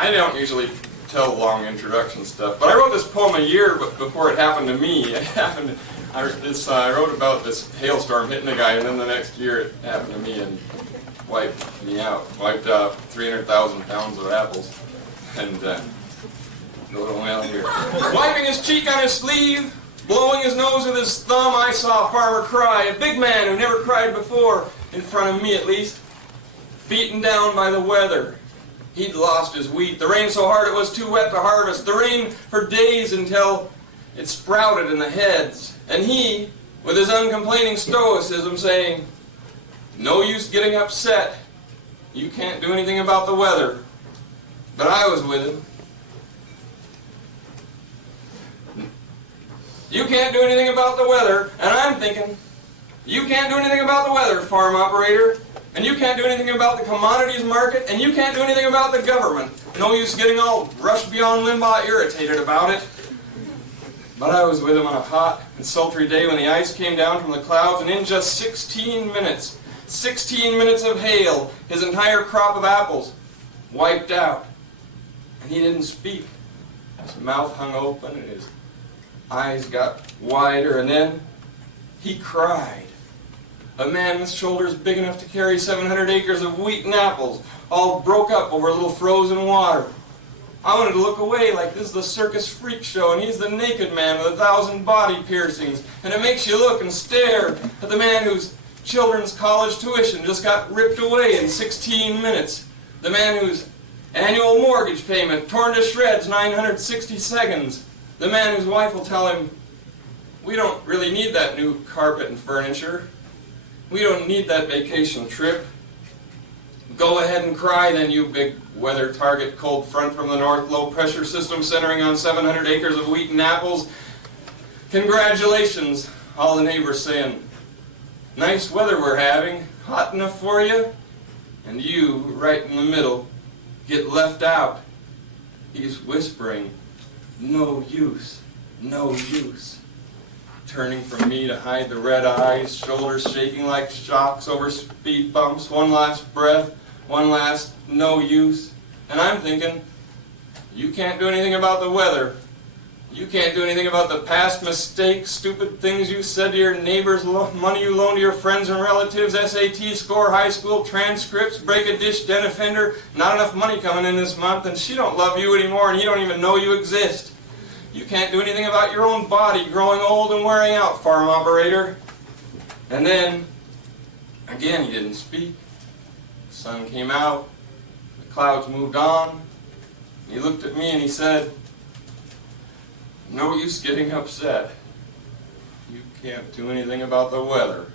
I don't usually tell long introduction stuff, but I wrote this poem a year before it happened to me. I wrote about this hailstorm hitting a guy, and then the next year it happened to me and wiped me out. Wiped out 300,000 pounds of apples. And the little whale here. Wiping his cheek on his sleeve, blowing his nose with his thumb, I saw a farmer cry, a big man who never cried before, in front of me at least, beaten down by the weather. He'd lost his wheat. The rain so hard it was too wet to harvest. The rain for days until it sprouted in the heads. And he, with his uncomplaining stoicism, saying, "No use getting upset. You can't do anything about the weather." But I was with him. You can't do anything about the weather, and I'm thinking, you can't do anything about the weather, farm operator, and you can't do anything about the commodities market, and you can't do anything about the government. No use getting all rushed beyond Limbaugh irritated about it. But I was with him on a hot and sultry day when the ice came down from the clouds, and in just 16 minutes of hail, his entire crop of apples wiped out. And he didn't speak. His mouth hung open and his eyes got wider, and then he cried. A man with shoulders big enough to carry 700 acres of wheat and apples, all broke up over a little frozen water. I wanted to look away like this is the circus freak show, and he's the naked man with 1,000 body piercings. And it makes you look and stare at the man whose children's college tuition just got ripped away in 16 minutes. The man whose annual mortgage payment torn to shreds 960 seconds. The man whose wife will tell him, "We don't really need that new carpet and furniture. We don't need that vacation trip." Go ahead and cry then, you big weather target, cold front from the north, low pressure system centering on 700 acres of wheat and apples. Congratulations, all the neighbors saying, "Nice weather we're having, hot enough for you?" And you, right in the middle, get left out. He's whispering, "No use, no use." Turning from me to hide the red eyes, shoulders shaking like shocks over speed bumps, one last breath, one last no use. And I'm thinking, you can't do anything about the weather. You can't do anything about the past mistakes, stupid things you said to your neighbors, money you loaned to your friends and relatives, SAT score, high school transcripts, break-a-dish den offender, not enough money coming in this month, and she don't love you anymore and you don't even know you exist. You can't do anything about your own body growing old and wearing out, farm operator. And then, again, he didn't speak. The sun came out, the clouds moved on. He looked at me and he said, "No use getting upset. You can't do anything about the weather."